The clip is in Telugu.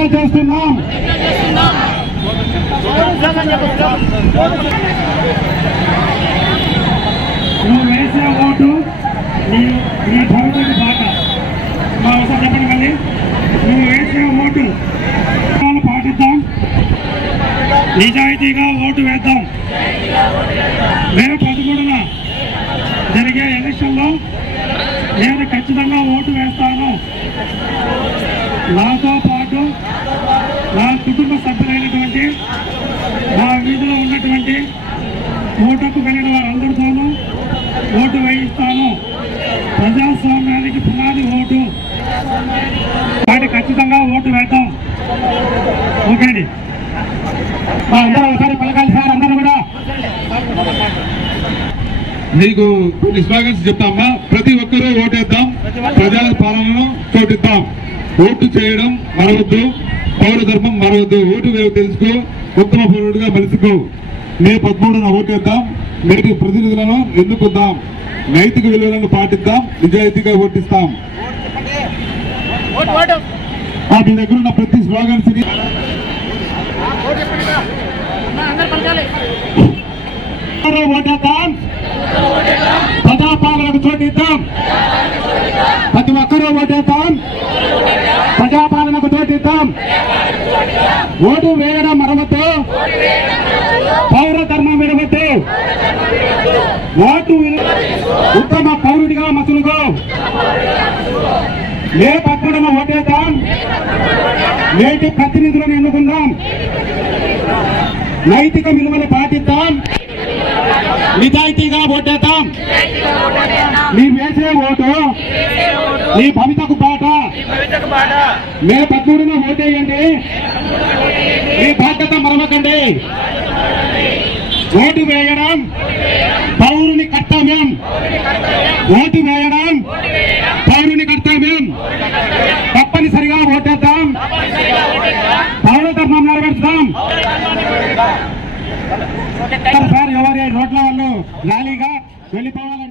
ప్రతిజ్ఞ చేస్తున్నాం. నువ్వు వేసిన ఓటు నీ నీ భవిష్యత్తు బాట. మా అవసరం చెప్పండి మళ్ళీ. నువ్వు వేసిన ఓటు పాటిద్దాం. నిజాయితీగా ఓటు వేద్దాం. మే పదమూడున జరిగే ఎలక్షన్లో నేను ఖచ్చితంగా ఓటు వేస్తాను. నాతో నా కుటుంబ సభ్యులైనటువంటి నా వీధిలో ఉన్నటువంటి ఓటుకు కలిగిన వారందరితోనూ ఓటు వేయిస్తాను. ప్రజాస్వామ్యానికి పునాది ఓటు. వాటి ఖచ్చితంగా ఓటు వేద్దాం. ఓకే అండి. అందరూ ఒకసారి పలకాలి సార్ అందరూ కూడా. నీకు కొన్ని స్లోగన్స్ చెప్తామా ప్రతి ఒక్కరూ ఓటేద్దాం. ప్రజల పాలనను చోటిద్దాం. ఓటు చేయడం మరవద్దు. పౌర ధర్మం మరవద్దు. ఓటు వేరు తెలుసుకో. ఉత్తమ పౌరుడిగా మలుసుకో మే పదమూడున ఓటేద్దాం. నేటి ప్రతినిధులను ఎన్నుకుందాం నైతిక విలువలను పాటిద్దాం. నిజాయితీగా ఓటిస్తాం. మీ దగ్గర ఉన్న ప్రతి స్లోగన్స్ ఓటేద్దాం. ప్రజాపాలనకు చోటిద్దాం. ప్రతి ఒక్కరూ ఓటేద్దాం. ప్రజాపాలనకు తోటిద్దాం. ఓటు వేయడం మరవద్దు పౌర ధర్మం విడవద్దు ఓటు ఉత్తమ పౌరుడిగా మసులుగో ఏ పక్కన ఓటేద్దాం. నేటి ప్రతినిధులను ఎన్నుకుందాం. నైతిక విలువలు పాటిద్దాం. నిజాయితీగా ఓటేద్దాం. నీ వేసే ఓటు నీ భవితకు పాట. మే పద్మూడున ఓటేయండి. మీ బాధ్యత మరవకండి. ఓటు వేయడం పౌరుని కర్తవ్యం. ఓటు వేయడం పౌరుని కర్తవ్యం. తప్పనిసరిగా ఓటేద్దాం. పౌర ధర్మం నెరవేర్చుదాం. సార్ ఎవరి రోడ్ల వాళ్ళు ర్యాలీగా వెళ్ళిపోవాలని